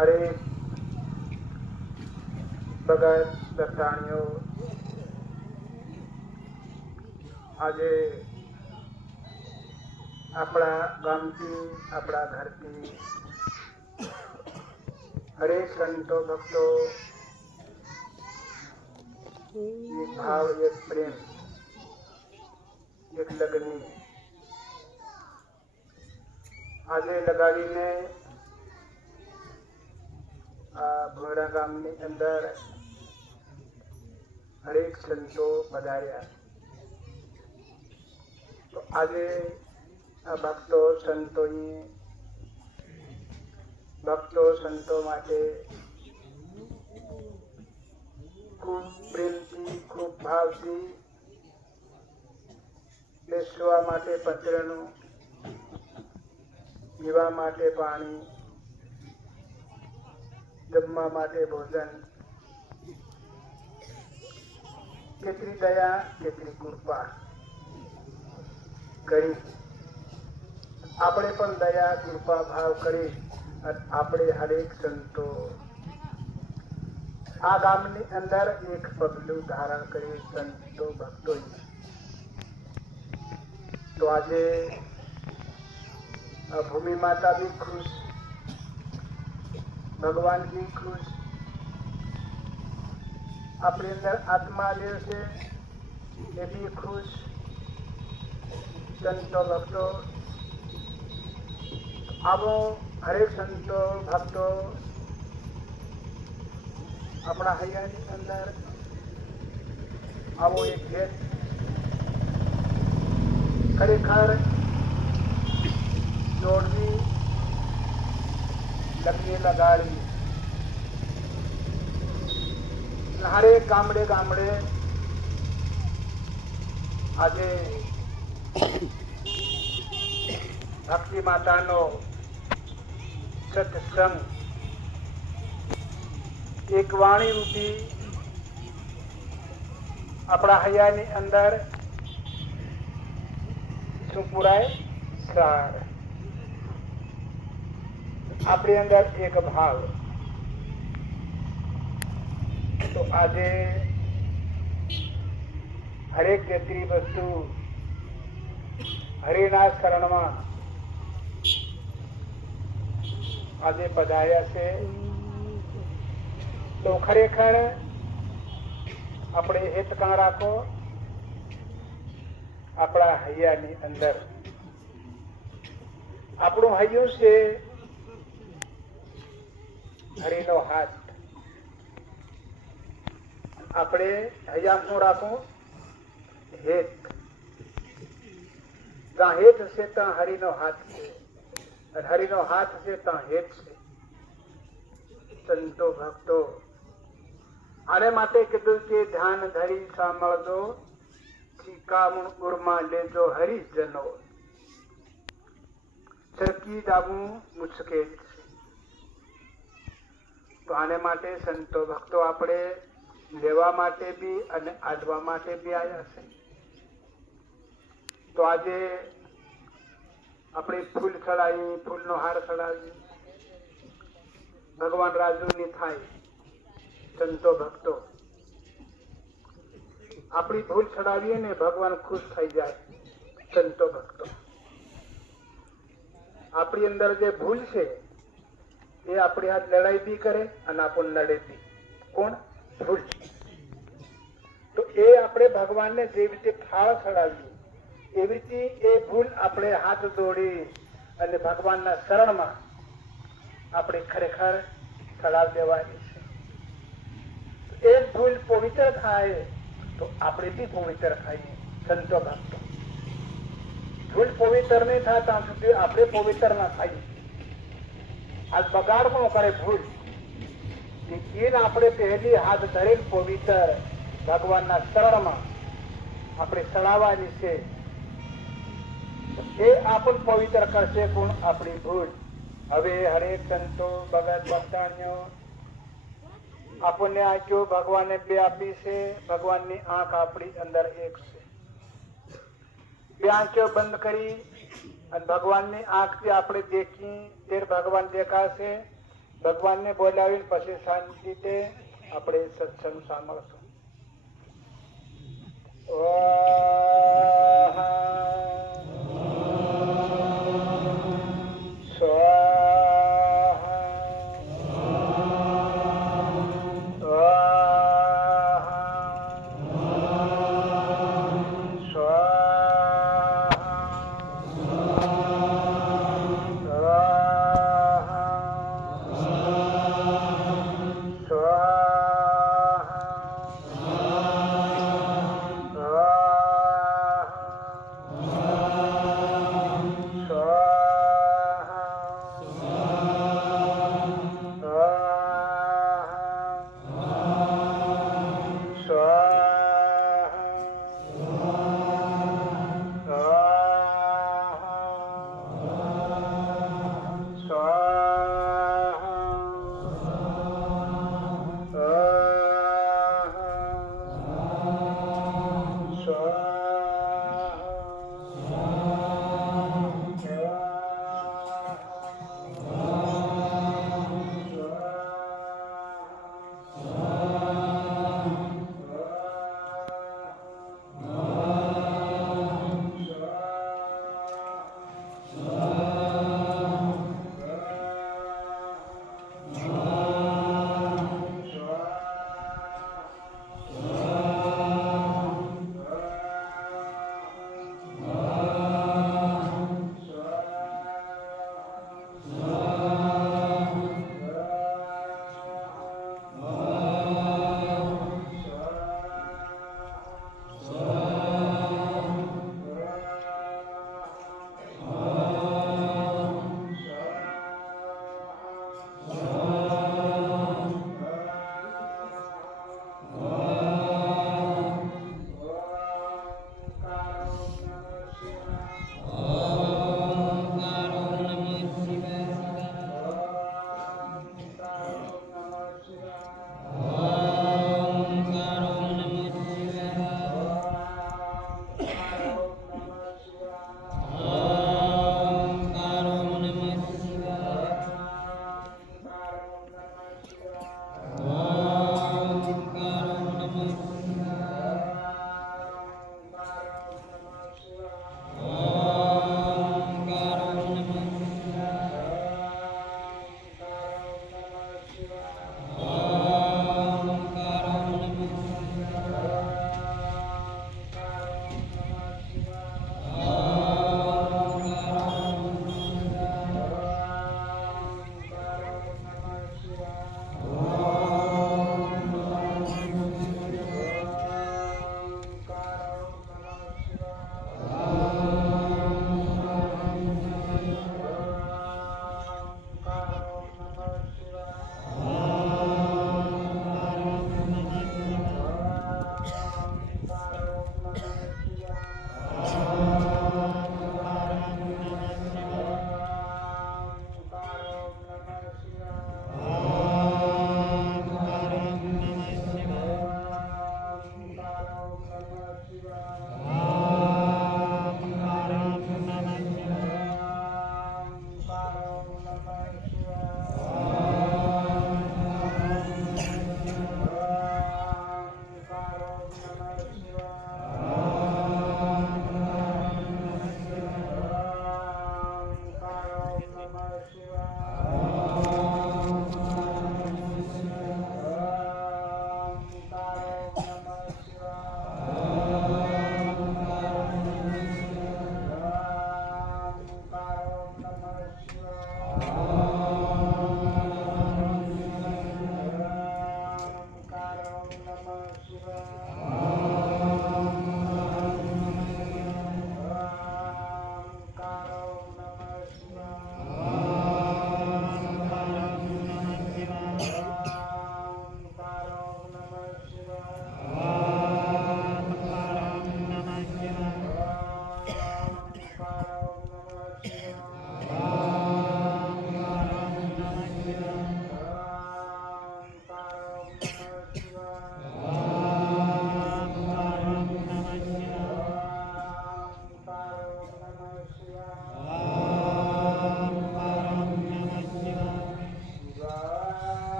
હરે ભગત દત્તાણીઓ આજે આપણા ગામથી આપણા ઘરથી હરેક સંતો ભક્તો એક ભાવ એક પ્રેમ એક લગની આજે લગાડીને આ ભોયરા ગામની અંદર હરેક સંતો પધાર્યા. તો આજે આ ભક્તો સંતો માટે ખૂબ પ્રેમથી ખૂબ ભાવથી બેસવા માટે પત્રનું, પીવા માટે પાણી, જમવા માટે ભોજન, કેટલી દયા કેટલી કૃપા કરી. આપણે પણ દયા કૃપા ભાવ કરી અને આપણે હરેક સંતો આ ગામની અંદર એક પગલું ધારણ કરી સંતો ભક્તો. તો આજે ભૂમિ માતા भी खुश, भगवान भी खुश, अपने अंदर आत्मा देव से ये भी खुश. संतो भक्तो आवो हरेक संतो भक्तो अपना हૈયાની અંદર આવો એક ભેટ ખરેખર દોડવી લગને લગાડવી. હરેક ગામડે ગામડે આજે ભક્તિ માતાનો સત્સંગ એક વાણી રૂપી આપણા હૈયાની અંદર શું પુરાય? સાર. આપણી અંદર એક ભાવ. તો આજે હરેક જતી વસ્તુ હરિના શરણમાં આજે પધાર્યા છે. તો ખરેખર આપણે હિત કાં રાખો આપણા હૈયાની અંદર. આપણું હૈયું છે હરિનો હાથ. આપણે હૈયા શું રાખવું? હેત. ત્યાં હેત છે ત્યાં હરિનો હાથ છે, અને હરિનો હાથ છે ત્યાં હેત છે. સંતો ભક્તો આને માટે કીધું કે ધ્યાન ધરી સાંભળજો, શિકામણ ઉર્મા લેજો હરિજનો, ચરકી દાવું મુશ્કેલ છે. તો આને માટે સંતો ભક્તો આપણે લેવા માટે બી અને આડવા માટે બી આવ્યા છે. તો આજે આપણે ફૂલ ચડાવી, ફૂલનો હાર ચડાવી, ભગવાન રાજુની થાય. સંતો ભક્તો આપણી ફૂલ ચડાવીએ ને ભગવાન ખુશ થઈ જાય. સંતો ભક્તો આપણી અંદર જે ભૂલ છે એ આપણી હાથ લડાઈ બી કરે અને આપણને લડે બી. કોણ? ભૂલ. તો એ આપણે ભગવાનને જે રીતે ફાળ ચડાવીએ એવી રીતે એ ભૂલ આપણે હાથ જોડી અને ભગવાનના શરણમાં આપણે ખરેખર ચડાવી દેવાની છે. એ ભૂલ પવિત્ર થાય તો આપણે બી પવિત્ર થઈએ. સંતો ભક્તો ભૂલ પવિત્ર નહીં થાય ત્યાં સુધી આપણે પવિત્ર ના થઈએ. આ બગાડ કોણ કરે? ભૂલ. એને આપણે પહેલી હાથ ધરેલ પવિત્ર ભગવાનના શરણમાં આપણે ચડાવવાની છે. એ આપણને પવિત્ર કરશે. કોણ? આપણી ભૂલ. હવે હરેક સંતો ભગત ભક્તાણીઓ આપણને આંખો ભગવાને બે આપી છે. ભગવાનની આંખ આપણી અંદર એક છે. બે આંખો બંધ કરી અને ભગવાનની આંખથી આપણે દેખી ત્યારે ભગવાન દેખાશે. ભગવાનને બોલાવીને પછી શાંતિ તે આપણે સત્સંગ સાંભળશું.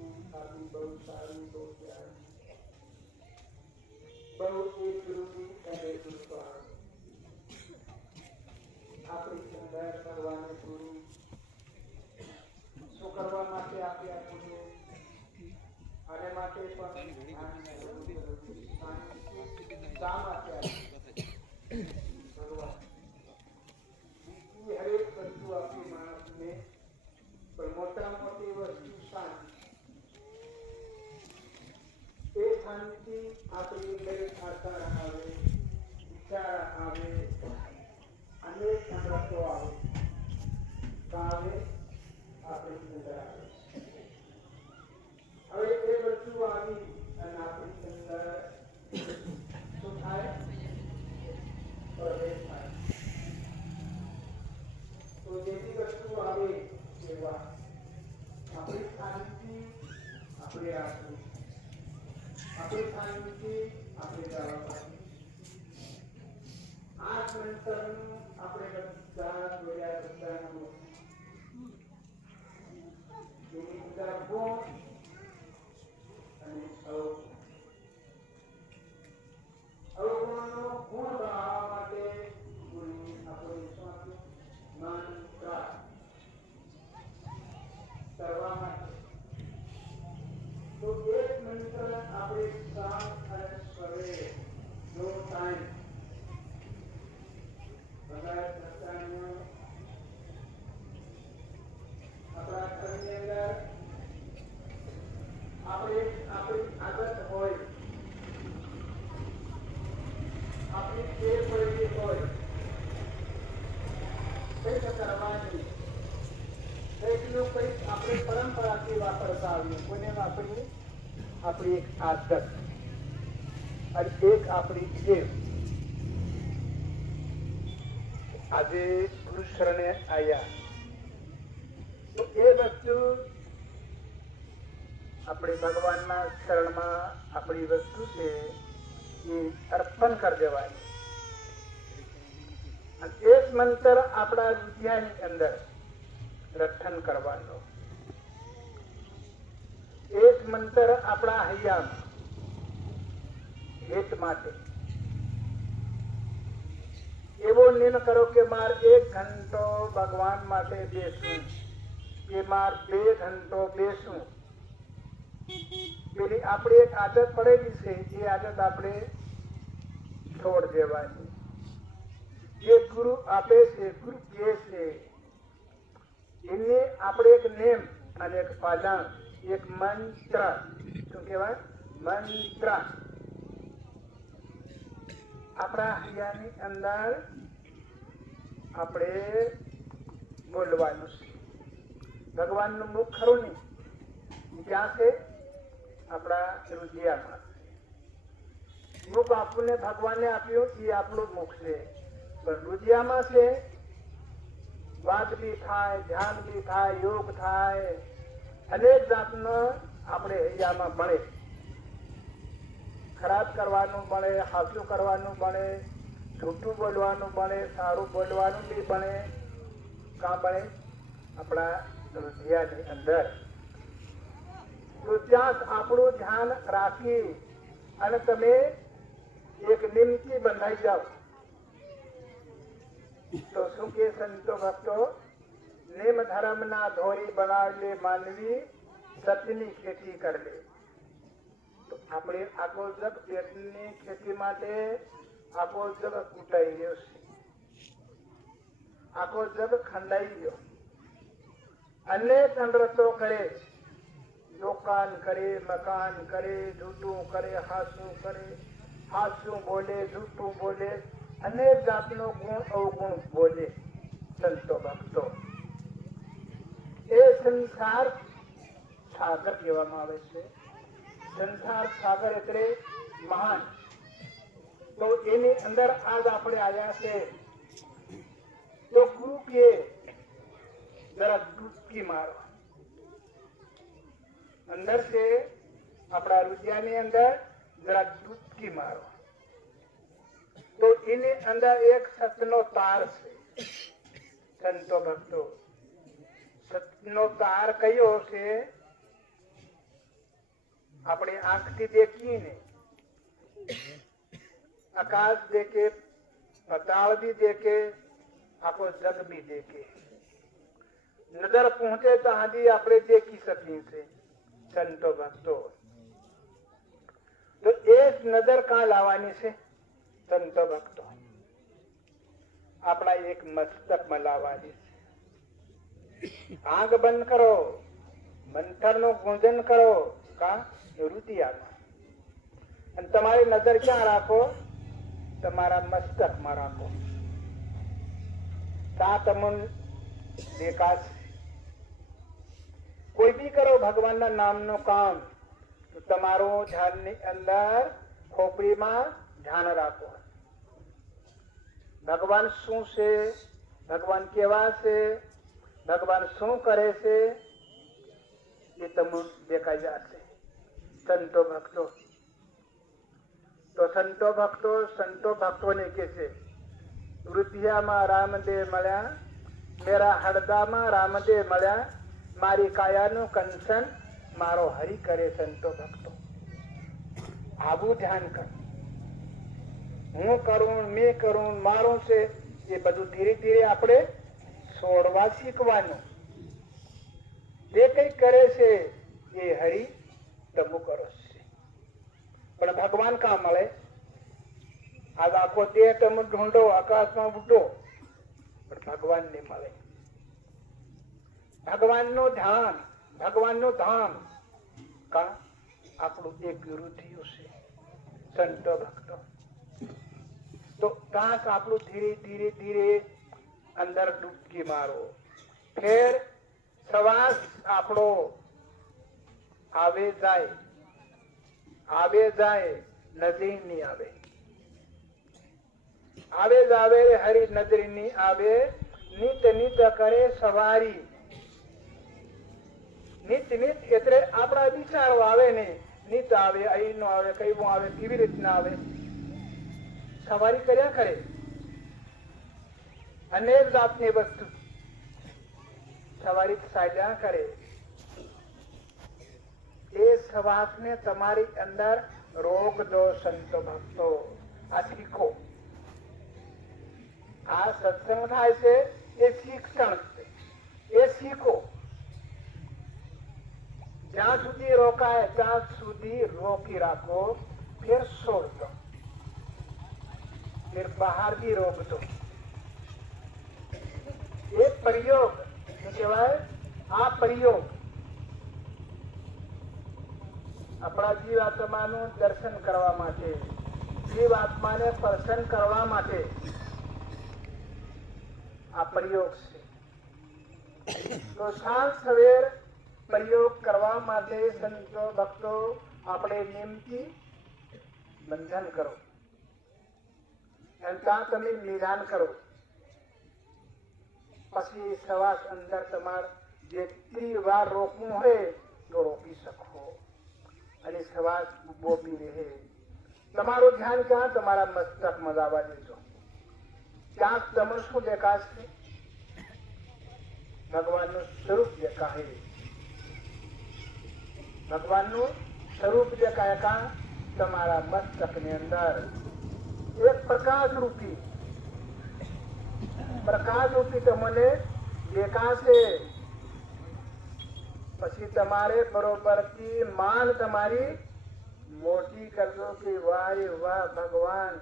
આપી બહુ સારી, બહુ પ્યારી, બહુ એકરૂપી અને કૃપા આપણી અંદર કરવાને પૂરી શું કરવા માટે આપે આપણને આને માટે પણ ધ્યાન કરવું જરૂરી. શા માટે ભગવાન બીજી હરેક વસ્તુ આપી માણસને, પણ મોટા મોટી વસ્તુ શાંતિ. એ શાંતિ આપણી દરેક આશા આવે, વિચાર આવે, અનેક સંગતો આવે, આવે આપણી અંદર આવે. હવે એ વસ્તુ આવી અને આપણી અંદર શું થાય? પ્રવેશ થાય. તો જેથી વસ્તુ આવે એવા આપણી શાંતિ આપણે રાખવું, આપણી શાંતિ આપણે જવાબદારી. આ મંત્રનું આપણે બધા જોયા, બધાનું એની અંદર ગુણ અને અવગુણનો ગુણ બનાવવા માટે આપણે શું આપ્યું? મંત્ર કરવા માટે. તો એક મંત્ર આપણે સાંજ અને સવારે નો ટાઈમ બધા સંતાનો આપણા ઘરની અંદર આપણી આદત હોય, આપણી ટેવ પડી હોય કંઈક કરવાની, કંઈકનું કંઈક આપણે પરંપરાથી વાપરતા આવીએ. કોઈને વાપરીએ? આપણી એક આદત અને એક આપણી ટેવ. આજે ગુરુ શરણે આવ્યા તો એ વસ્તુ આપણે ભગવાનના શરણમાં આપણી વસ્તુ છે એ અર્પણ કરી દેવાની. અને એ જ મંત્ર આપણા હૃદયની અંદર રટન કરવાનો. એ જ મંત્ર આપણા હૈયામાં હિત માટે. એવો નિર્ણય કરો કે મારે 1 ઘંટો ભગવાન માટે બેસું, કે મારે 2 ઘંટો બેસું. પેલી આપણે એક આદત પડેલી છે એ આદત આપણે છોડ દેવાની. જે ગુરુ આપે છે, ગુરુ કહે છે એને આપણે એક નેમ અને એક પાલન, એક મંત્ર, શું કહેવાય? મંત્ર આપણા હૈયાની અંદર આપણે બોલવાનું છે. ભગવાનનું મુખ ખરું નહીં, ક્યાં છે? આપણા હૃદયમાં. મુખ આપણને ભગવાને આપ્યું એ આપણું મુખ છે, પણ હૃદયમાં છે. વાત બી થાય, ધ્યાન બી થાય, યોગ થાય, અનેક જાતનો આપણે હૈયામાં મળે. ખરાબ કરવાનું મળે, હાસ્યું કરવાનું મળે, જૂઠું બોલવાનું મળે, સારું બોલવાનું બી બને. કાં બને? આપણા હૃદયની અંદર. તો ત્યાં આપણું ધ્યાન રાખી અને તમે એક નિમથી બંધાઈ જાઓ. તો શું કે સંતો ભક્તો? નિમ ધર્મના ધોરી બનાવી માનવી, સતની ખેતી કરી લે. તો આપણે આખો જગ પેટની ખેતી માટે આખો જગ કૂટાઈ ગયો છે, આખો જગ ખંડાઈ ગયો. અનેક અનરતો કરે, દુકાન કરે, મકાન કરે, જૂઠું કરે, હાસું બોલે, જૂઠું બોલે, અનેક જાતનો ગુણ અવગુણ બોલે સંતો ભક્તો. એ સંસાર સાગર કહેવામાં આવે છે. સંસાર સાગર એટલે મહાન. તો એની અંદર આજ આપણે આવ્યા છે. તો ગુરુ કે જરા ડૂબકી મારો. અંદર છે આપણા હૃદયની અંદર જરા ડૂબકી મારો. તો એની અંદર એક સતનો તાર છે. સંતો ભક્તો, સતનો તાર કયો છે? આપણે આંખથી દેખીએ ને, આકાશ દેખે, पताल भी देखे, आखो जग भी देखे, नजर पहुंचे तो आदि आपने देखी सकी से संतो भक्तो। तो एक नजर कहां लावानी से संतो भक्तो अपना एक मस्तक में लावानी से। आंख बंद करो, मंत्र नो गुंजन करो का रुदिया में, तुम्हारी नजर क्या राखो, તમારા મસ્તકમાં રાખો। તમન દેખાશ કોઈ બી કરો ભગવાનના નામનું કામ તો તમારો ધ્યાનની અંદર ખોપડીમાં ધ્યાન રાખો। ભગવાન શું છે, ભગવાન કેવા છે, ભગવાન શું કરે છે એ તમને દેખાઈ જશે। સંતો ભક્તો तो संतो भक्तों ने कैसे रुधिया में रामदेव मळ्या, मेरा हड़दा में रामदेव मळ्या, मारी काया नु कंसन मारो हरि करे। संतो भक्तो आबू ध्यान कर, हूँ करूं, मैं करूं, मारू से ये बधु धीरे धीरे आपणे छोड़वा शीखवानुं। जे कई करे से ये हरि तमु करो। पण भगवान कहाँ मळे? आज आखो देह तमे ढूंढो, आकाश में उठो, पण भगवान ने मळे। भगवान नो ध्यान, भगवान नो धाम का आपणु एक रुधियो छे संतो भक्तो। तो कांक आपणु धीरे धीरे धीरे अंदर डुबकी मारो, फिर श्वास आपणो आवे जाए, आवे जाए, नजर नहीं आवे, आवे जावे हरी नजर नहीं आवे। नित नित करे सवारी, नित नित एतरे आपड़ा विचारो आवे ने, नित आवे, अही नो आवे, कई वो आवे, केवी रीतना आवे, सवारी कर्या करे। अनेक जातनी वस्तु सवारी साल्या करे। ये श्वास ने तुम्हारी अंदर रोक दो संतो भक्तो। आ सीखो, आ सत्संग थाय से ये शिक्षण से, ये सीखो। ज्यां सुधी रोकाय त्यां सुधी रोकी राखो, फिर छोड़ दो, फिर बाहर भी रोक दो। ये प्रयोग कहवाय, आ प्रयोग अपना जीवात्मानु दर्शन करवा माटे, जीवात्माने प्रसन्न करवा माटे आ प्रयोग छे। तो सांज सवेर प्रयोग करवा माटे संतो भक्तो आपणे नियमथी बंधन करो, ત્યાં તમે નિદાન કરો। પછી શ્વાસ અંદર તમારે જેટલી વાર રોકવું હોય તો રોકી શકો અને શ્વાસ ઉભો બી રહે। તમારું ધ્યાન ક્યાં? તમારા મસ્તકમાં જવા દેજો। ત્યાં તમને શું દેખાશે? ભગવાનનું સ્વરૂપ દેખાય, ભગવાનનું સ્વરૂપ દેખાય। કાં? તમારા મસ્તકની અંદર एक प्रकाश रूपी तमने देखाशे। पछी तमारे बरोबर की मान तमारी मोटी करजो कि वाह वाह भगवान,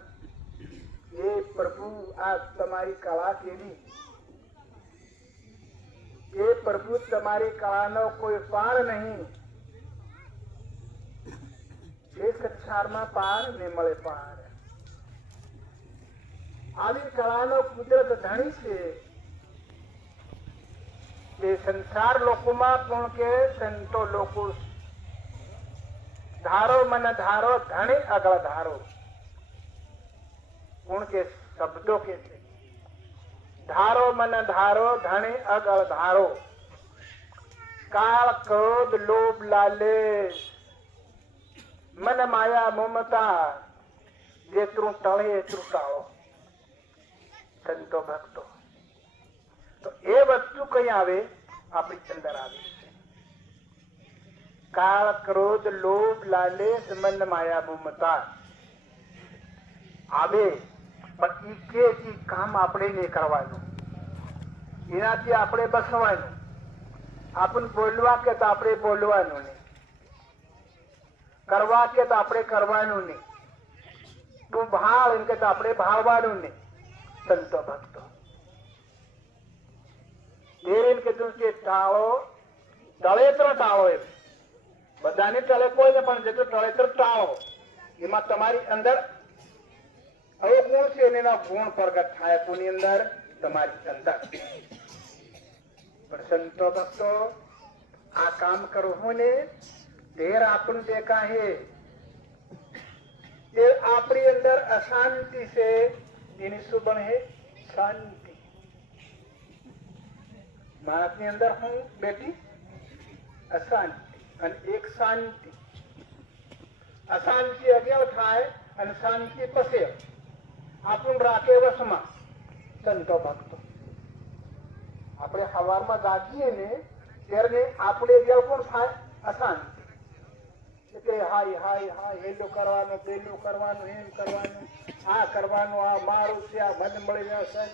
ये प्रभु आज तमारी कला केवी, ये प्रभु तमारी कला नो कोई पार नहीं। ये संसार में पार ने मळे पार। આવી કળાનો કુદરત ધણી છે એ સંસાર લોકોમાં પણ કે સંતો લોકો ધારો મન ધારો ધણી અગળ ધારો કોણ કે શબ્દો કે છે ધારો મન ધારો ધણી અગળ ધારો કાળ ક્રોધ લોભ લાલેશ મન માયા મમતા જેટલું ટળે એટલું ટાળો। संतो भक्तो तो ये वस्तु कहीं आवे, अपनी अंदर आवे। કાળ ક્રોધ લોભ લાલચ મન માયા મમતા આવે, પણ ઈ કામ આપણે નહીં કરવાનું, એનાથી આપણે બસવાનું. આપણને બોલવા કે તો આપણે બોલવાનું નહીં, કરવા કે તો આપણે કરવાનું નહીં, તું ભાળ એમ કે તો આપણે ભાવવાનું નહીં. સંતો ભક્તો એમ કીધું કે ટાળો, તળેતર ટાળો. એમ બધાને ટળે કોઈ ને, પણ જેટલું તળેતર ટાળો એમાં તમારી અંદર અવગુણ છે એના ગુણ પ્રગટ થાય. કોની અંદર? તમારી અંદર. પણ સંતો ભક્તો આ કામ કરવું ને દેર આપણને દેખા હે એ આપણી અંદર અશાંતિ છે, એની શું બને હે? શાંતિ. માણસની અંદર હું બેઠી અશાંતિ અને એક શાંતિ. અશાંતિ અગેવ થાય અને શાંતિ પસે આપણને રાખે વશમાં. સંતો ભક્તો આપણે સવારમાં જાગીએ ને ત્યારે આપણે અગેવ પણ થાય અશાંતિ. એટલે હાય હાય હાય એલું કરવાનું, પેલું કરવાનું, એમ કરવાનું, આ કરવાનું, આ મારું છે, આ મન મળી જશે,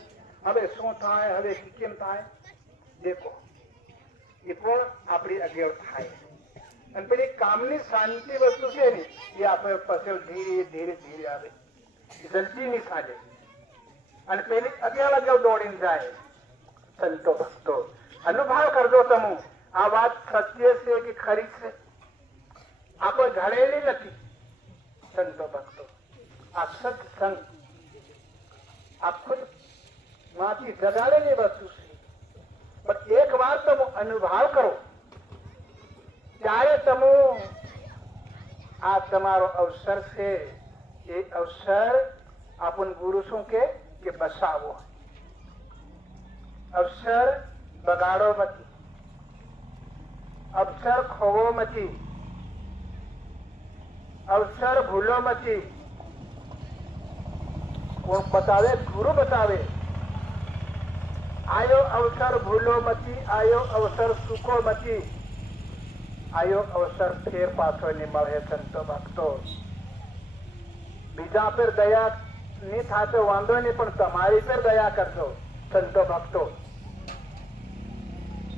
હવે શું થાય, હવે કેમ થાય. દેખો એ પણ આપણી અગેવ થાય. અને પેલી કામની શાંતિ વસ્તુ છે ને એ આપણે પાસે ધીરે ધીરે ધીરે આવે, જલ્દી નહીં સાજે અને પેલી અગેવ અગેવ દોડીને જાય. સંતો ભક્તો અનુભવ કરજો તમે, આ વાત સત્ય છે કે ખરી છે? આપણે ઘડેલી નથી. સંતો ભક્તો આ સત્સંગ આ ખુદ માંથી જગાડેલી વસ્તુ છે. પણ એક વાર તમે અનુભવ કરો ત્યારે તમે આ તમારો અવસર છે, એ અવસર આપણ ગુરુ શું કે બસાવો. અવસર બગાડો મતી, અવસર ખોવો મતી, અવસર ભૂલો મતી. કોણ બતાવે? ગુરુ બતાવે. આયો અવસર ભૂલો મતી, આયો અવસર સુખો મતી, આયો અવસર ફેર પાછો નહીં મળે. સંતો ભક્તો બીજા પર દયા નહીં થાતો વાંધો નહીં, પણ તમારી પર દયા કરજો. સંતો ભક્તો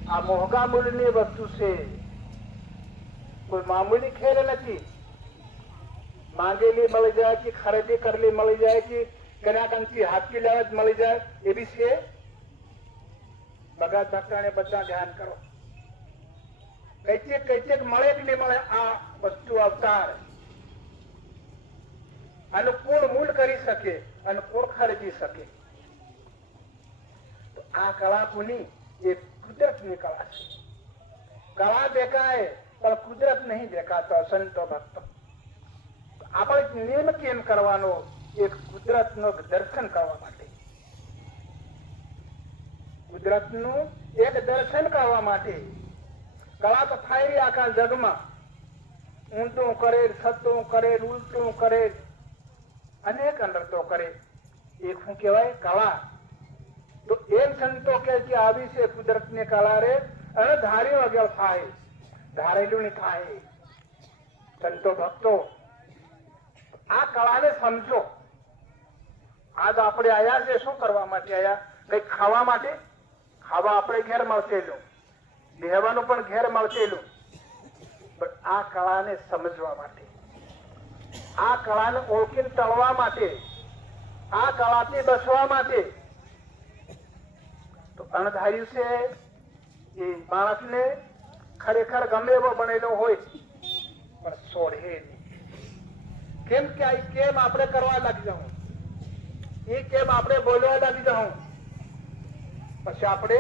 આ મોંઘા મૂલ્યની વસ્તુ છે, કોઈ મામૂલી ખેલ નથી. માંગેલી મળી જાય કે ખરીદી કરેલી મળી જાય કે કનાકંથી હાથથી લેવા મળી જાય, એ બી છે. ભગત ભક્તોને બધા ધ્યાન કરો, કઈચેક મળે કે નહીં મળે આ વસ્તુ અવતાર અનુકૂળ મૂળ કરી શકે, અનુકૂળ ખરીદી શકે. તો આ કળા કોની? એ કુદરતની કળા છે. કળા દેખાય પણ કુદરત નહીં દેખાતો. સંતો ભક્તો આપણે નિયમ કેમ કરવાનો? એક કુદરતનો દર્શન કરવા માટે, કુદરતનું એક દર્શન કરવા માટે. કળા તો થાય રહી આખા જગમાં, ઊંધું કરે, સતું કરે, ઉલટું કરે, અનેક અનર્થો કરે. એક શું કહેવાય? કળા. તો એમ સંતો કે આવી છે કુદરતની કળા રે, અને ધાર્યું અગેવ થાય, ધારેલું નહીં થાય. સંતો ભક્તો આ કળાને સમજો. આજ આપણે આયા છે શું કરવા માટે આયા? કઈ ખાવા માટે? ખાવા આપણે ઘેર મળતેલું, બેહવાનું પણ ઘેર મળતેલું, પણ આ કળાને સમજવા માટે, આ કળાને ઓળખીને ટળવા માટે, આ કળાથી બસવા માટે. તો અણધાર્યું છે એ માણસને ખરેખર ગમે એવો બનેલો હોય પણ છોડે નહીં. કેમ કે કેમ આપણે કરવા લાગી જાઉં, એ કેમ આપણે બોલવા લાગી જાઉં, પછી આપણે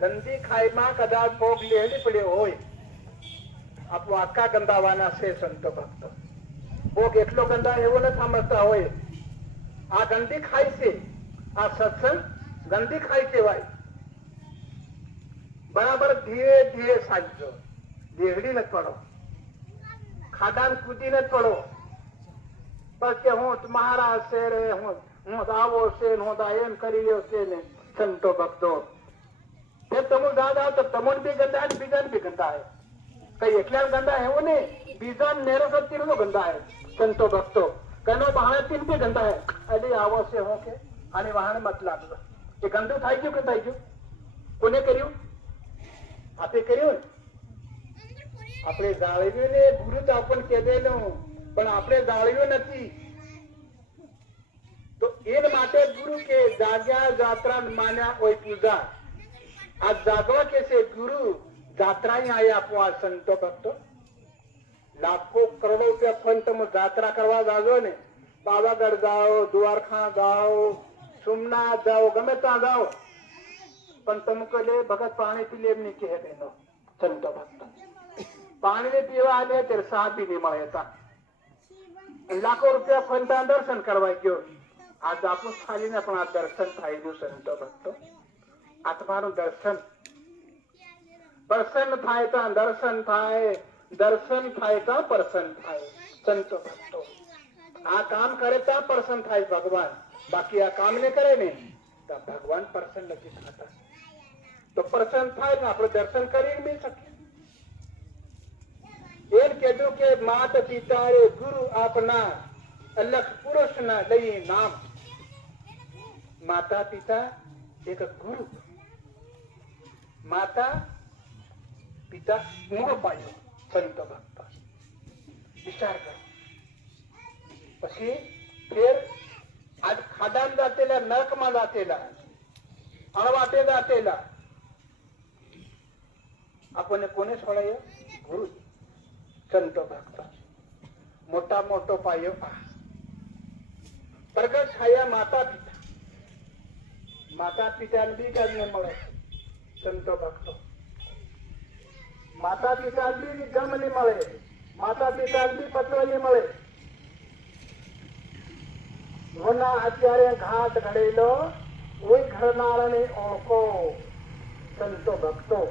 ગંદી ખાઈમાં કદાચ ભોગ લેલી પડ્યો હોય, આપણું આખા ગંદાવાના છે. સંતો ભક્તો ભોગ એટલો ગંદા એવો ન સમજતા હોય. આ ગંદી ખાઈ છે, આ સત્સંગ ગંદી ખાઈ કહેવાય. બરાબર ધીરે ધીરે સાંજજો, દેહડી ન પડો, ખાડાન કૂદી ન પડો. પછી હું મહારાજ છે રે, હું આવો છે, હું એમ કરી રહ્યો છે ને. સંતો ભક્તો फिर तुम दादा तो तमुन भी गंदा है, बीजान भी गंदा है। कई एकला गंदा है वो नहीं, बीजान नेरो सब तीनों गंदा है। संतो भक्तो कनो बहाने तीन भी गंदा है। अरे आवो से हो के आने वहां मत लागो। ये गंदू थाई क्यों के थाई क्यों? कोने करियो? आपे करियो? આપણે જાળવ્યું ને ગુરુ તો આપણને કહેદેલું, પણ આપણે જાળવ્યું નથી. તો એ માટે ગુરુ કે જાગ્યા જાત્રા માન્યા કોઈ પૂજા. આ જાગવા કે છે ગુરુ જાત્રા આયા આપવા સંતો ભક્તો. લાખો કરોડો રૂપિયા ફંડ તમે જાત્રા કરવા જાજો ને, પાવાગઢ જાઓ, દ્વારકા જાઓ, સોમનાથ જાઓ, ગમે ત્યાં જાઓ, પણ તમે કહે ભગત પાણી પી લે એમ નહીં કહે બેનો સંતો ભક્તો. पानी ने पीवा आने तेरे साथ भी नहीं મળે હતા. લાખો રૂપિયા ફંડા દર્શન કરવા ગયો. आज આપણું ખાલીને પણ આ દર્શન થઈ ગયું સંતો ભક્તો. આત્માનું દર્શન પ્રસન્ન થાય તો દર્શન થાય, દર્શન થાય તો પ્રસન્ન થાય સંતો ભક્તો. આ કામ કરે તો પ્રસન્ન થાય ભગવાન, બાકી આ કામ ને કરે ને તો ભગવાન પ્રસન્ન નથી થતા. તો પ્રસન્ન થાય ને આપણે દર્શન કરી નહીં શકીએ. એમ કીધું કે માત પિતાએ ગુરુ આપના અલખ પુરુષના લઈ નામ. માતા પિતા એક ગુરુ, માતા પિતા મૂળ પાયો સંતો ભક્તો. વિચાર કરો. પછી ફેર આજ ખાડામાં જાતેલા, નરકમાં જાતેલા, અણવાટે જાતેલા આપણને કોને છોડાયો? ગુરુ સંતો ભક્તો. મોટા મોટો પાયો પ્રગટ થયા માતા પિતા. માતા પિતાને બી ગમને મળે સંતો ભક્તો. માતા પિતા બી જન્મ નહીં મળે, માતા પિતા બી પત્ર નહીં મળે. વના અત્યારે ઘાટ ઘડેલો કોઈ ઘરનારાને ઓળખો સંતો ભક્તો.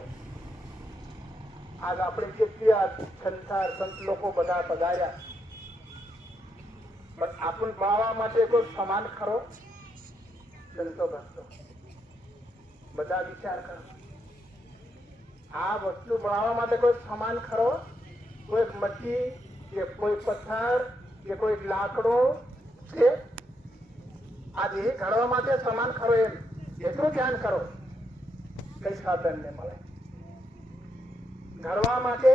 आज આપણે કેટલી સંસાર સંત લોકો બધા પધાર્યા, પણ આપણ બાળવા માટે કોઈ સમાન ખરો સંતો ભક્તો? બધા વિચાર કરો. આ વસ્તુ બનાવવા માટે કોઈ સમાન ખરો? કોઈ મચ્છી કે કોઈ પથ્થર કે કોઈ લાકડો છે? આજે ઘડવા માટે સમાન ખરો? એમ એટલું ધ્યાન કરો. કઈ સાધન ને મળે ઘડવા માટે?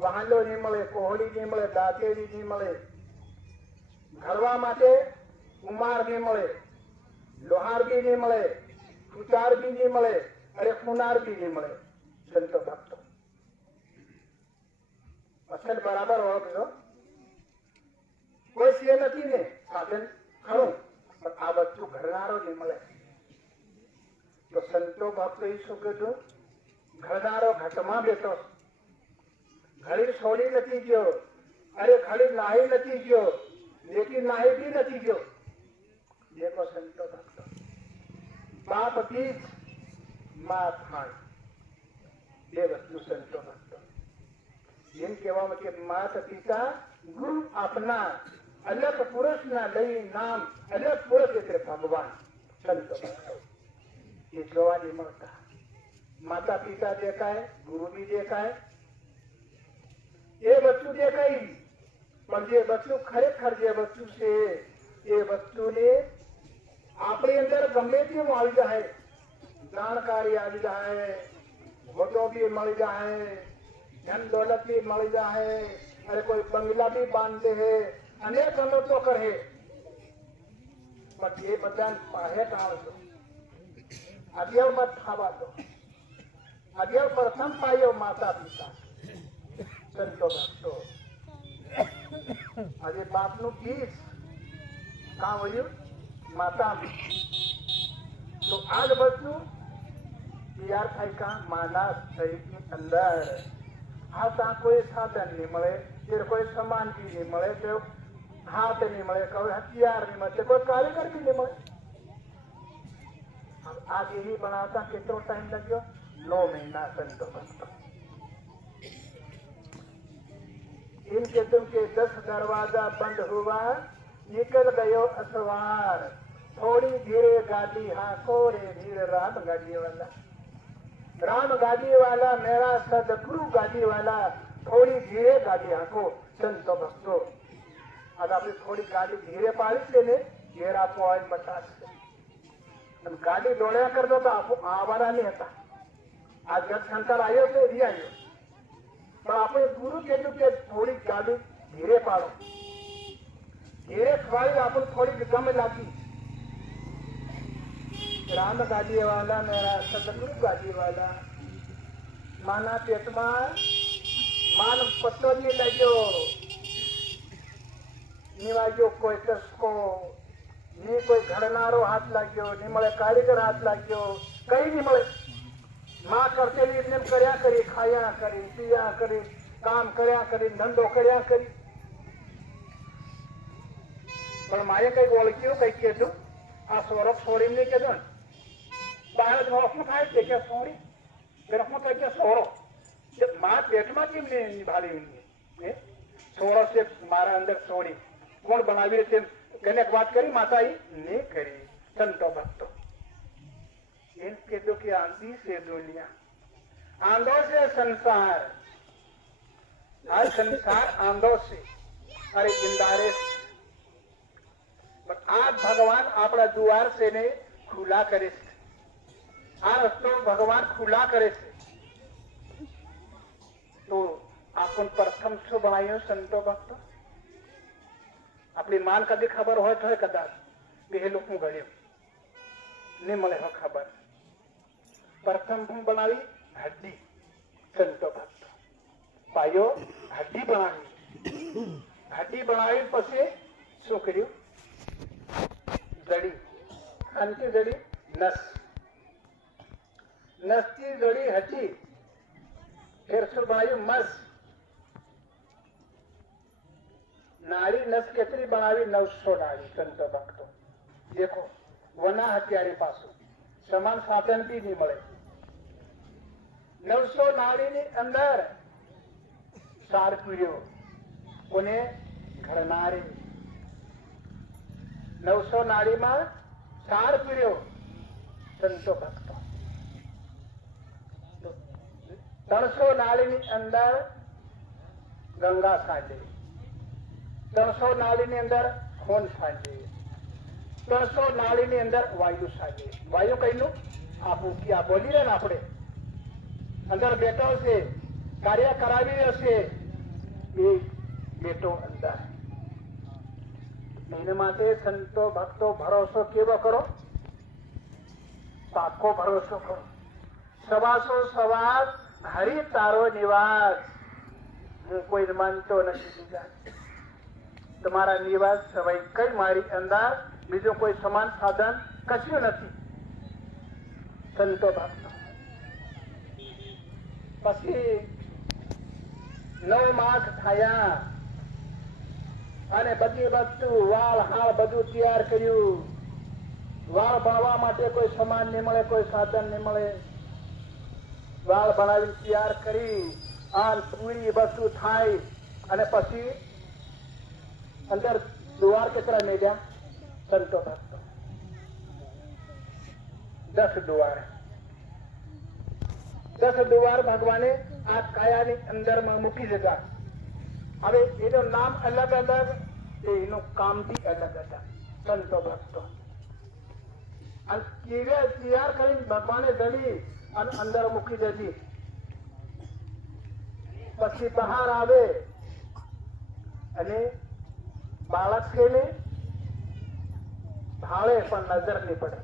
વાહલો નહીં મળે, કોહળી નહીં મળે, દાંતેડી નહીં મળે. ઘડવા માટે કુમાર નહીં મળે, લોહાર બી નહીં મળે, સુતાર બી નહીં મળે, અરે કુનાર બી નહીં મળે સંતો ભક્તો. અસલ બરાબર ઓળખજો. કોઈ છે નથી ને સાધન ખરું, પણ આ વસ્તુ ઘડનારો નહીં મળે. તો સંતો ભક્તો એ શું કીધું? ઘડનારો ઘટમાં બેઠો, ઘડી છોડી નથી ગયો, અરે ઘડી નાહી નથી ગયો, લેકિન નાહી બી નથી ગયો. દેખો સંતો ભક્તો. બાપ બીજ માં થાણ બે વસ્તુ સંતો ભક્તો. એમ કહેવામાં કે માત પિતા ગુરુ આપના અલગ પુરુષના લઈ નામ. અલગ પુરુષ એટલે ભગવાન સંતો ભક્તો. એ જોવા નહીં મળતા. माता पिता देखाय, गुरु भी देखाय, ये वस्तु देखाई, पर ये वस्तु खरेखर जे वस्तु से ये वस्तु ने अपने अंदर गमे ते मળી જાય, जानकारी આવી જાય, फोटो भी મળી જાય, धन दौलत भी મળી જાય, अरे कोई बंगला भी बांधते है, अनेक अनर्थो करे, पर ये બધા પાહે ટાળજો. અગિયાર મત ખાવા દો. અગિયાર પ્રથમ પાયો માતા પિતા સંતો ભક્તો. આજે બાપનું બીજ કાં વળ્યું? માતા. તો આ જ વસ્તુ તૈયાર થાય કાં? માના શરીરની અંદર. હા, ત્યાં કોઈ સાધન નહીં મળે, કોઈ સમાન બી નહીં મળે, કોઈ હાથ નહીં મળે, કોઈ હથિયાર નહીં મળે, કોઈ કારીગર બી નહીં મળે. आज यही बनाता कितना टाइम लग्यो? 9 महीना संतो भक्तो. इनके तुम के 10 दरवाजा बंद हुआ, निकल गयो असवार. थोड़ी धीरे गाड़ी हाको रे वीर राम गाड़ी वाला, राम गाड़ी वाला मेरा सदगुरु गाड़ी वाला, थोड़ी धीरे गाड़ी हाको संतो भक्तो। आज आपने थोड़ी गाड़ी धीरे पाड़ी से ने घेर आपको आज बचाશે અને ગાડી દોડ્યા કરતો તો આવવાના નહીં હતા। આ જગ શંકર આવ્યો છે રી આવ્યો, પણ આપણે ગુરુ કીધું કે થોડી ગાડી ધીરે પાડો, ધીરે ખવાડી આપણને થોડી ગમે લાગી। રામ ગાડી વાળા મેરા સદગુરુ ગાડી વાળા, માના પેટમાં માન પત્તો જ નહીં લાગ્યો, નિવાગ્યો કોઈ ટસકો, ની કોઈ ઘડનારો હાથ લાગ્યો, ની મળે કારીગર હાથ લાગ્યો, કઈ નહીં મળે। માં કરતેલી એમને કર્યા કરી, ખાયા કરી, પીયા કરી, કામ કર્યા કરી, ધંધો કર્યા કરી, પણ માએ કઈક ઓળખ્યું, કઈક કીધું, આ સ્વરૂપ છોડી નહીં કીધું ને, બહાર રસમાં ખાય છે કે સોરી રસમાં થાય કે સોરો, માં પેટમાં કેમ નિભાવી સોરો છે મારા અંદર છોડી કોણ બનાવી છે કનેક વાત કરી માતા नहीं करी। संतो भक्तो इन कहो कि आंधी से दुनिया, आंधो से संसार, हर संसार आंधो से, अरे इंदारे से, आज भगवान अपना द्वार से ने खुला करे से, आ रस्तो भगवान खुला करे से, तो आपन प्रथम शो बनायो संतो भक्तो। अपनी मान कभी खबर हो तो कदाच બે લોકો ગળ્યો નહીં મળે હો ખબર। પ્રથમ હું બનાવી હડ્ડી સંતો ભક્તો, પાયો હડ્ડી બનાવી, હડ્ડી બનાવી પછી શું કર્યું જડી, અંતિ જડી નસ, નસથી જડી હટી, फिर શું બનાવ્યું મસ, नाड़ी नस केतरी बनावी 900 नाड़ी। संतो भक्तो देखो वना हत्यारे पासो समान साधन भी नहीं मिले, 900 नाड़ी ની અંદર સાર પીડ્યો કોને ઘડનારે, 900 નાડી માં સાર પીડ્યો સંતો ભક્તો। 300 નાડી ની અંદર ગંગા સાંજે, 300 નાળી ની અંદર ખૂન સાંજે, 300 નાળી ની અંદર વાયુ સાંજે। વાયુ કઈનું આપું કે આ બોલી રહે ને આપણે અંદર બેઠો છે, કાર્ય કરાવી હશે એ બેઠો અંદર। એના માટે સંતો ભક્તો ભરોસો કેવો કરો, પાકો ભરોસો કરો। સવાસો સવાર હરિ તારો નિવાસ, હું કોઈ માનતો નથી બીજા, તમારા નિવાસ સવાય કઈ મારી અંદર બીજો કોઈ સમાન સાધન કશું નથી। સંતો ભક્તો પછી 9 માસ થયા અને બધી વસ્તુ વાળ હાળ બધું તૈયાર કર્યું, વાળ બાળવા માટે કોઈ સમાન નહીં મળે, કોઈ સાધન નહીં મળે, વાળ બનાવી તૈયાર કરી આ પૂરી વસ્તુ થાય અને પછી अंदर द्वार के तरह मेल्या संतो भक्तो 10 द्वार, 10 द्वार भगवाने आ काया ની અંદર માં મૂકી દીધા। હવે એનું નામ અલગ અલગ, એનું કામ બી અલગ અલગ। સંતો ભક્તો અને કેવે તૈયાર કરીને ભગવાને ધરી અને અંદર મૂકી દીધી, પછી બહાર આવે અને बालक के लिए भाड़े पर नजर नहीं पड़े।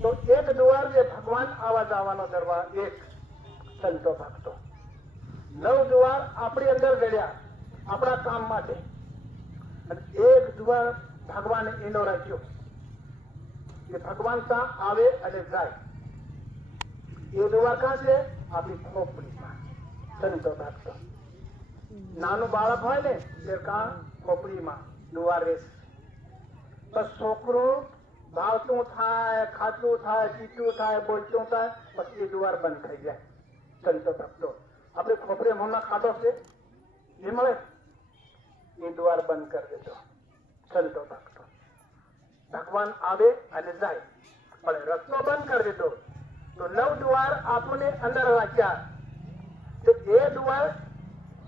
तो एक द्वार जे भगवान आवा जावानो दरवार एक संतो भक्तो, 9 द्वार अपने अंदर गया अपना काम माटे, एक द्वार भगवान एनो राख्यो कि भगवान ता आवे अने जाए। ये द्वार कहां से अपनी खोपड़ी में। संतो भक्तो नानु बालक होय ने ते का खोपड़ी में द्वार रेस, बस छोकरो भावतुं थाय, खातुं थाय, पीतुं थाय, बोलतुं थाय, પછી એ દ્વાર બંધ થઈ જાય। સંતો ભક્તો આપણે ખોપરે મોમાં ખાધો છે એ મળે, એ દ્વાર બંધ કરી દેજો સંતો ભક્તો। ભગવાન આવે અને જાય, પણ રસ્તો બંધ કરી દીધો તો 9 દ્વાર આપણને અંદર રાખ્યા. તો એ દ્વાર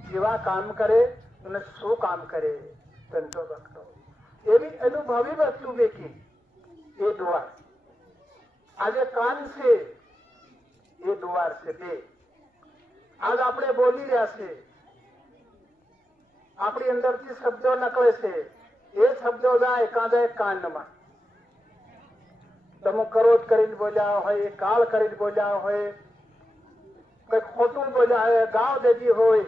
કેવા કામ કરે અને શું કામ કરે સંતો ભક્તો, એવી અનુભવી વસ્તુ દેખી. એ દ્વાર આજે કાન છે, એ દ્વાર છે બે. આજ આપણે બોલી રહ્યા છે, આપણી અંદરથી શબ્દો નીકળે છે, એ શબ્દો જાય કાં જાય કાનમાં. તમે ક્રોધ કરીને બોલ્યા હોય, કાળ કરીને બોલ્યા હોય, કઈ ખોટું બોલ્યા હોય, ગાળ દેતી હોય,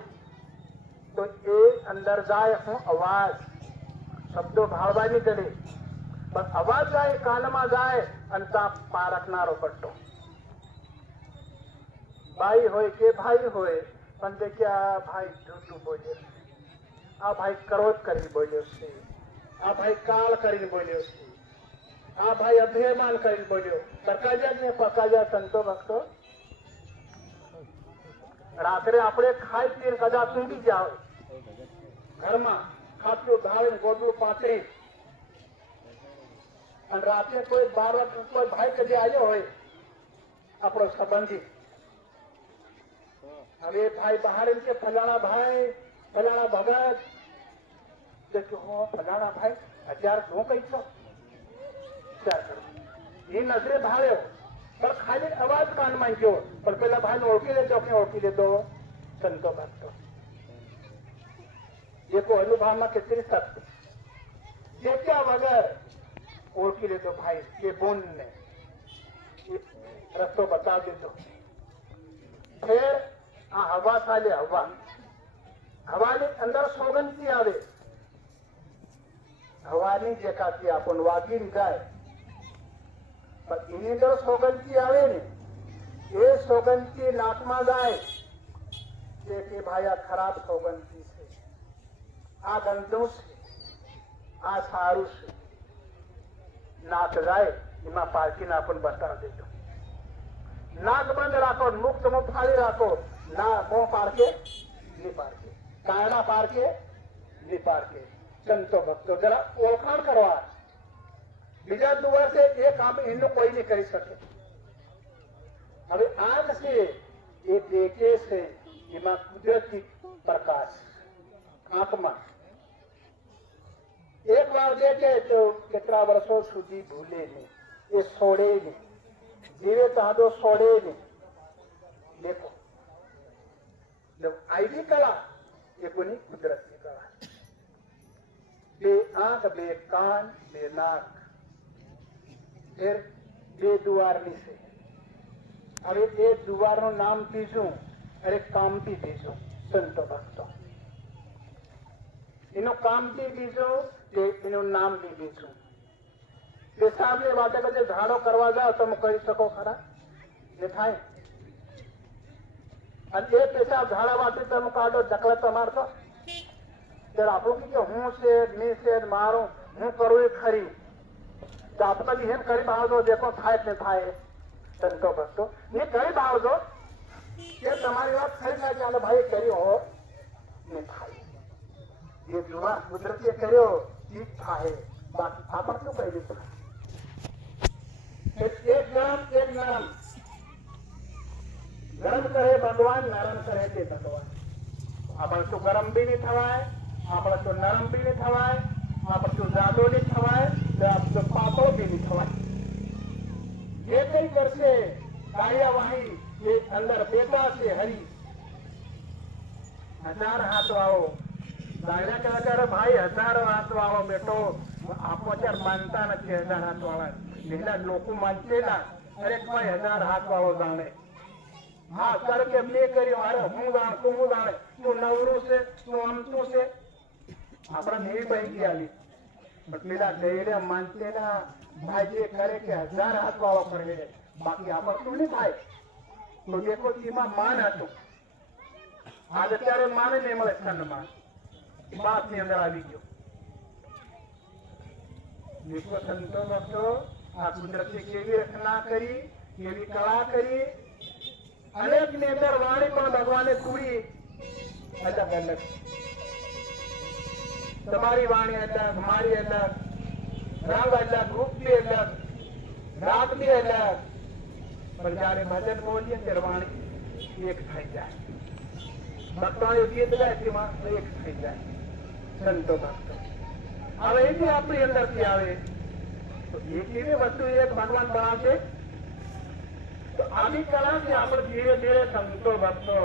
તો એ અંદર જાય હું અવાજ. શબ્દો ભાળવાની કરે, પણ અવાજ જાય કાનમાં જાય અને ત્યાં પારખનારો પટ્ટો. ભાઈ હોય કે ભાઈ હોય, પણ દેખે આ ભાઈ જૂઠું બોલ્યો છે, આ ભાઈ ક્રોધ કરીને બોલ્યો છે, આ ભાઈ કાળ કરીને બોલ્યો છે, આ ભાઈ અભિમાન કરીને બોલ્યો. પકાજ્યા ને પકાજ્યા સંતો ભક્તો. રાત્રે આપણે ખાઈ પીને કદાચ ઊંઘી ગયા હોય, ઘરમાં ખાટલું ઢાળીને ગોદડું પાથરી, અને રાત્રે કોઈ 12 વાગે કોઈ ભાઈ કદી આવ્યો હોય આપણો સંબંધી, હવે ભાઈ બહાર એમ કે ફલાણા ભાઈ, ફલાણા ભગત, ફલાણા ભાઈ અત્યારે શું કઈ છો? એ નજરે ભાળ્યો, પણ ખાલી અવાજ કાનમાં ગયો, પણ પેલા ભાઈ ઓળખી લેતો કે ઓળખી લેતો સંતો ભક્તો. એ કોઈ અનુભવમાં કેટલી શક્તિ, દેખ્યા વગર ઓળખી લેતો ભાઈ કે બોન ને રસ્તો બતાવી દીધો. ફેર આ હવા ચાલે, હવાની અંદર સોગંદથી આવે, હવાની જેકાથી આપણને વાગીને જાય, પણ એની અંદર સોગંદથી આવે ને, એ સોગંદથી નાકમાં જાય કે ભાઈ આ ખરાબ સોગંદથી છે, આ ગંદુ છે, આ સારું છે. નાક જાય એમાં પારખીને આપણને બતાવી દેજો. નાક બંધ રાખો, મુક્ત મુખ ફાળી રાખો, ના મોં પારખે નહીં પારખે, કાયણા પારખે નહીં પારખે. સંતો ભક્તો જરા ઓળખાણ કરવા. બીજા દ્વાર છે એ કામ એનું કોઈ નહીં કરી શકે. હવે આંખ છે એ દેખે છે, એમાં કુદરતી પ્રકાશ આંખમાં. એક વાર દેખે તો કેટલા વર્ષો સુધી ભૂલે નહીં, એ છોડે નહીં, જીવે તાદો છોડે નહીં. દેખો આવી કળા એ કોની કુદરતી કળા. બે આંખ, બે કાન, બે નાક, ફેર બે દ્વારની છે. હવે એ દ્વારનું નામ બીજું અરે કામથી બીજું સંતો ભક્તો. એનું કામથી બીજું, એનું નામ બી બીજું. પેશાબની વાતે બધે ઝાડો કરવા જાઓ તમે કરી શકો ખરા? ને થાય. અને એ પેશાબ ઝાડા વાતે તમે કાઢો ઢકલા તમારતો, ત્યારે આપણું કે હું છે, મી છે, મારું હું કરું એ ખરી. તો આપણે કદી એમ કરી ભાવજો, દેખો થાય ને થાય. સંતો ભક્તો ને કરી ભાવજો કે તમારી વાત ખરી ના ચાલે ભાઈ કર્યો હો ને થાય. એ જુવા કુદરતી કર્યો એ થાય, બાકી આપણે શું કહી દીધું? એક ગરમ એક નરમ. ગરમ કરે ભગવાન, નરમ કરે તે ભગવાન. આપણે તો ગરમ બી નહીં થવાય, આપણે તો નરમ બી નહીં થવાય, આપણે તો જાડો નહીં થવાય, આપણે તો પાતળો બી નહીં થવાય. જે કઈ કરશે કાર્યવાહી એ અંદર બેઠા છે હરી. 1000 હાથ વાળો દાયરા કલાકાર ભાઈ 1000 હાથ વાળો બેઠો. આપો ચાર માનતા નથી 1000 હાથ વાળા. લીલા લોકો માનતે ના, અરે ભાઈ 1000 હાથ વાળો જાણે. હા કર કે મેં કર્યો, અરે હું જાણ, તું જાણે, તું નવરું છે, તું અમતું છે. આપણા દેવી બની ગયા. પણ પેલા ધૈર્ય માનતે ના ભાઈ જે કરે કે 1000 હાથ વાળો કરે, બાકી આપણે શું નહીં થાય. તો દેખો એમાં માન હતું. આજ અત્યારે માને નહીં મળે, ખંડમાં બાપ ની અંદર આવી ગયો. દેખો સંતો ભક્તો આ કુદરતે કેવી રચના કરી, કેવી કળા કરી. અનેક ની અંદર વાણી પણ ભગવાને પૂરી અલગ અલગ. તમારી વાણી અલગ, મારી અલગ, રંગ અલગ, રૂપ બી અલગ, રાગ બી અલગ, પણ જયારે ભજન બોલીએ ત્યારે વાણી એક થઈ જાય. ભક્તોએ ગીત ગાય તેમાં એક થઈ જાય. સંતો ભક્તો હવે એની આપણી અંદરથી આવે તો એક એવી વસ્તુ એક ભગવાન બનાવશે. તો આવી કળાથી આપણે ધીરે ધીરે સંતો ભક્તો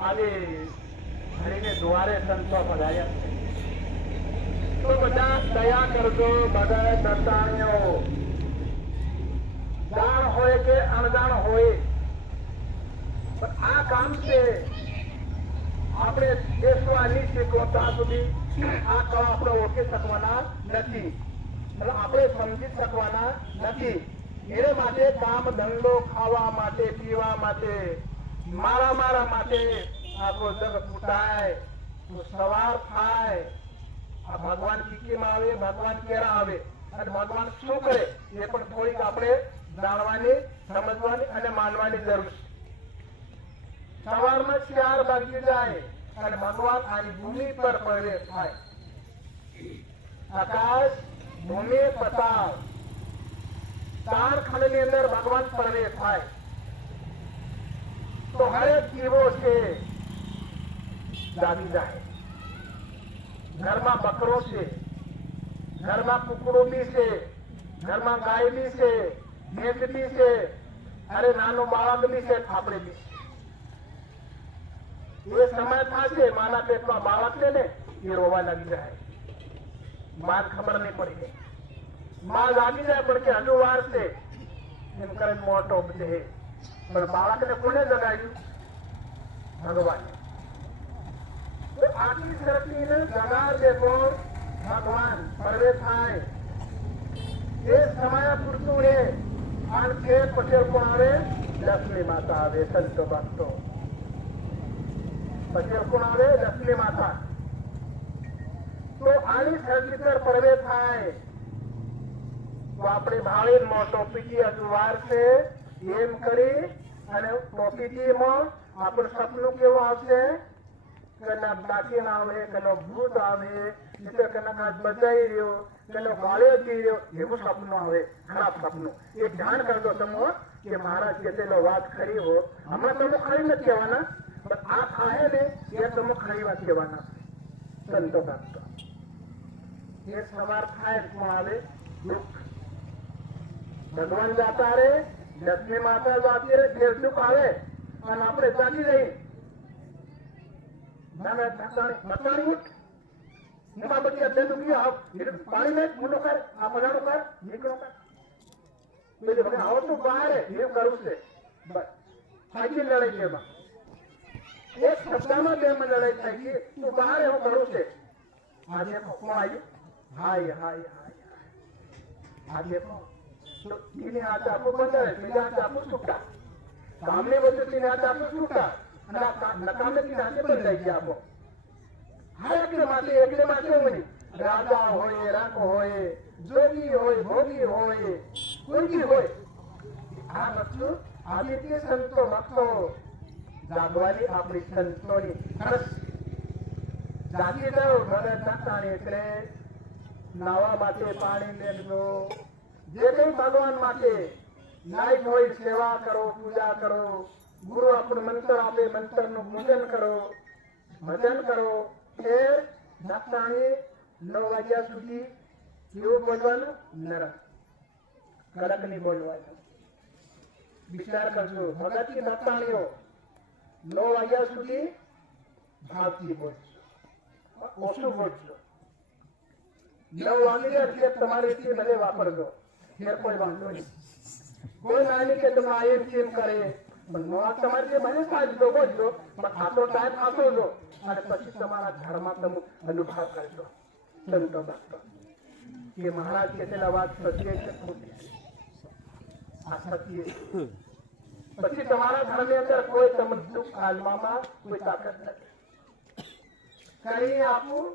આજે હરિને દ્વારે સંતો પધાર્યા છે. તો બધા દયા કરજો. બધા દર્શાણીઓ જાણ હોય કે અણજાણ હોય, પણ આ કામ છે આપણે દેશમાં નહીં શીખો ત્યાં સુધી આ કામ આપણે ઓળખી શકવાના નથી, આપણે સમજી શકવાના નથી. એ માટે કામ ધંધો ખાવા માટે, પીવા માટે, મારા માટે આખો જગ ફૂટાય તો સવાર થાય. આ ભગવાન કીકીમાં આવે, ભગવાન કેરા આવે અને ભગવાન શું કરે એ પણ થોડીક આપણે જાણવાની, સમજવાની અને માનવાની જરૂર છે. સવારમાં 4 વાગી જાય અને ભગવાન આની ભૂમિ પર પ્રવેશ થાય. આકાશ ભૂમિ પતાળ 4 ખંડની અંદર ભગવાન પ્રવેશ થાય. તો હરેક જીવો છે જાગી જાય. ઘરમાં બકરો છે, ઘરમાં કુકડો બી છે, ઘરમાં ગાય બી છે, ભેંસ બી છે, અરે નાનું બાળક બી છે, આપણે બી છે. એ સમય થશે માના પેટમાં બાળક છે ને એ રોવા લાગી જાય. માં ખબર નહીં પડી, માં લાગી જાય પણ કે હજુ વાર છે એમ કરે મોટો છે. પણ બાળકને કોને જગાડ્યું? ભગવાન. આટલી શક્તિને જગાડે પણ ભગવાન પ્રવેશ થાય. એ સમય પૂરતું રે અને છે પછી કોણ આવે? લક્ષ્મી માતા આવે. સંતો ભક્તો પછી કોણ આવે? લક્ષ્મી માતા. તો આની શક્તિ પર પ્રવેશ થાય તો આપણે ભાવે મોટો પીટી હજુ વાર છે એમ કરી અને ટોપીટીમાં આપણું સપનું કેવું આવશે? કના ડાકીને આવે, કનો ભૂત આવે, કના બચાઈ રહ્યો, કનો ગાળ્યો પી રહ્યો, એવું સપનું આવે. ખરાબ સપનું. એ ધ્યાન કરજો તમે કે મહારાજ કહેલો વાત ખરી હો. હમણાં તમે ખરી નથી કહેવાના, પણ આ થાય ને એ તમે ખરી વાત કહેવાના. સંતો ભક્તો એ સવાર થાય શું આવે? દુઃખ. ભગવાન જાતા રે, લક્ષ્મી માતા જાતી રે, ફેર દુઃખ આવે અને આપણે જાગી રહી. પાણી ને મોટો કર, આ પધારો કર, નીકળો કર. આવો તું બહાર એવું કરવું છે. બસ થાકી લડાઈ છે એમાં. એક સપ્તાહમાં 2 માં લડાઈ થઈ ગઈ. તું બહાર એવું કરવું છે. આજે કોણ આવ્યું? હાય હાય હાય. આજે તીને હાથ આપો બંધાય, બીજા હાથ આપો છૂટા. ગામની વચ્ચે તીને હાથ આપો છૂટા અને નકામે તીને હાથે બંધાઈ ગયા આપો. હા એકલે માટે હોય. રાજા હોય, રાખ હોય, જોગી હોય, ભોગી હોય, કોઈ બી હોય. આ વસ્તુ આજે તે સંતો ભક્તો જાગવાની આપણી સંતોની ફરજ. જાગી જાઓ. ભગત જાગતાની એટલે નાવા માટે પાણી લેજો. જે કઈ ભગવાન માટે નાઈટ હોય સેવા કરો, પૂજા કરો. ગુરુ આપણું મંત્ર આપે, મંત્રનું પૂજન કરો, ભજન કરો. એ જાગતાની 9 વાગ્યા સુધી કેવું બોલવાનું? નરમ કડક નહીં બોલવાનું. વિચાર કરજો. ભગત ની ભક્તાણીઓ 9 વાગ્યા સુધી ભાવથી બોલજો, ઓછું બોલજો. 9 વાગી જાય તમારી રીતે ભલે વાપરજો, ફેર કોઈ વાંધો નહીં. કોઈ નાની કે તમે આયમ કેમ કરે, પણ તમારી જે બને સાજજો બોલજો, પણ આટલો ટાઈમ આપો છો અને પછી તમારા ઘરમાં તમે અનુભવ કરજો. સંતો ભક્તો કે મહારાજ કહેલા વાત સત્ય છે, ખોટી આ સત્ય. પછી તમારા ઘરની અંદર કોઈ તમને દુઃખ આલવામાં કોઈ તાકાત નથી. કરી આપું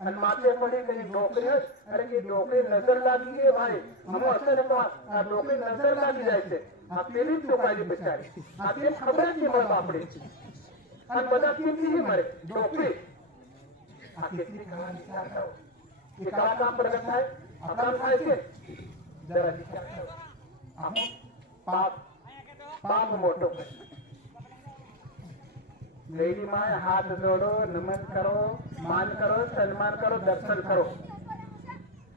અને માથે પડી કઈ ડોકરી અરે કે ડોકરી નજર લાગી ગઈ ભાઈ. અમે હશે ને આ ડોકરી નજર લાગી જાય છે. આ પેલી જ ડોકારી બચારી. આ તેમ ખબર જ નહીં મળે આપણે. અને બધા કેમથી નહીં મળે? ડોકરી. આ કેટલી કળા વિચાર કરો. એ કળા કામ પ્રગટ થાય. અકામ થાય છે જરા વિચાર કરો. આમાં પાપ મોટો દેવી માએ હાથ જોડો, નમન કરો, માન કરો, સન્માન કરો, દર્શન કરો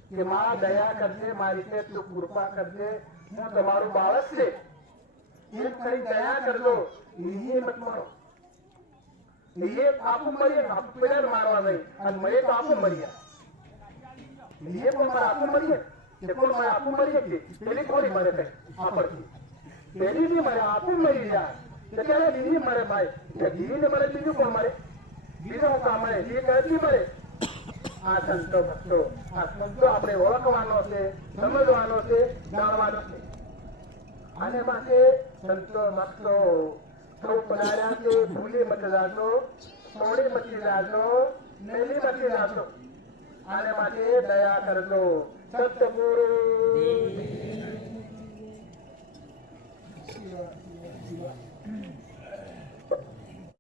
કે માં દયા કરજે, મારી છે તું કૃપા કરજે, હું તમારું બાળક છે એમ કરી દયા કરજો. એ મત મારો, એ આપું મરીએ, આપું પેલા મારવા નહીં અને મરે તો આપું મર્યા, એ પણ મારે આપું મરીએ તે પણ મારે આપું મરીએ કે પેલી થોડી મરે કઈ આપણથી પેલી બી મરે આપું મરી જાય ત્યારે બીજી મરે ભાઈ, બીજીને મરે બીજું કોણ મરે, બીજો હું કામ મળે એ કરતી મરે. આ સંતો ભક્તો, આ સંતો આપણે ઓળખવાનો છે, સમજવાનો છે, જાણવાનો છે. આને માટે સંતો ભક્તો સૌ પધાર્યા છે. ભૂલી મત જાજો, સોડી મતી જાજો, મેલી મતી જાજો. આને માટે દયા કરજો, સત્ય